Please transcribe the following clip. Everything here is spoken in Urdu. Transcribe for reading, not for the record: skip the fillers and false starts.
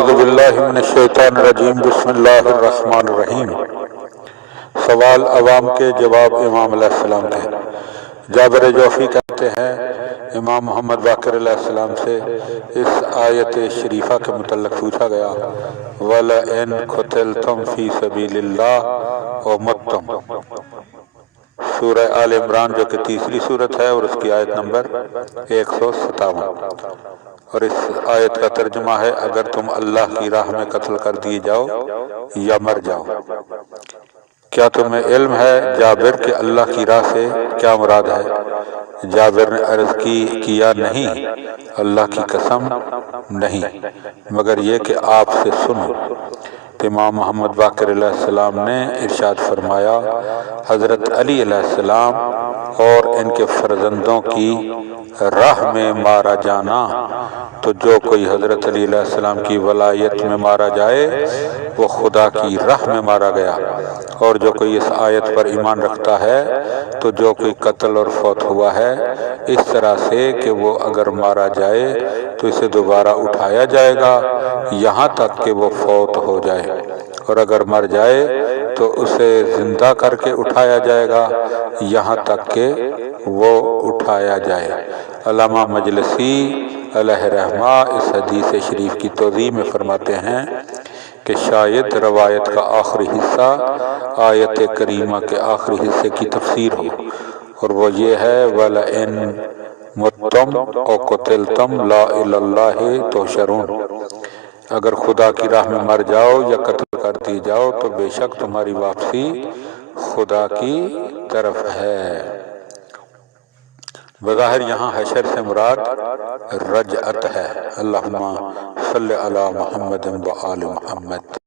اعوذ باللہ من الشیطان الرجیم بسم اللہ الرحمن الرحیم۔ سوال عوام کے جواب امام علیہ السلام کے۔ جابر جوفی کہتے ہیں امام محمد باقر علیہ السلام سے اس آیت شریفہ کے متعلق پوچھا گیا وَلَئِن قُتِلْتُمْ فِي سَبِيلِ اللَّهِ وَمُتْتُمْ، سورہ آل عمران جو کہ تیسری صورت ہے اور اس کی آیت نمبر 157، اور اس آیت کا ترجمہ ہے اگر تم اللہ کی راہ میں قتل کر دیے جاؤ یا مر جاؤ۔ کیا تمہیں علم ہے جابر کہ اللہ کی راہ سے کیا مراد ہے؟ جابر نے عرض کیا نہیں، اللہ کی قسم نہیں، مگر یہ کہ آپ سے سنو۔ تو امام محمد باقر علیہ السلام نے ارشاد فرمایا حضرت علی علیہ السلام اور ان کے فرزندوں کی راہ میں مارا جانا، تو جو کوئی حضرت علی علیہ السلام کی ولایت میں مارا جائے وہ خدا کی راہ میں مارا گیا، اور جو کوئی اس آیت پر ایمان رکھتا ہے تو جو کوئی قتل اور فوت ہوا ہے اس طرح سے کہ وہ اگر مارا جائے تو اسے دوبارہ اٹھایا جائے گا یہاں تک کہ وہ فوت ہو جائے، اور اگر مر جائے تو اسے زندہ کر کے اٹھایا جائے گا یہاں تک کہ وہ اٹھایا جائے۔ علامہ مجلسی علیہ رحمہ اس حدیث شریف کی توضیح میں فرماتے ہیں کہ شاید روایت کا آخری حصہ آیت کریمہ کے آخری حصے کی تفسیر ہو، اور وہ یہ ہے وَلَئِن مُتُّمْ أَوْ قُتِلْتُمْ لَا إِلَى اللَّهِ تُحْشَرُونَ، اگر خدا کی راہ میں مر جاؤ یا قتل کر دی جاؤ تو بے شک تمہاری واپسی خدا کی طرف ہے۔ بظاہر یہاں حشر سے مراد رجعت ہے۔ اللہم صلی علی محمد و آل محمد۔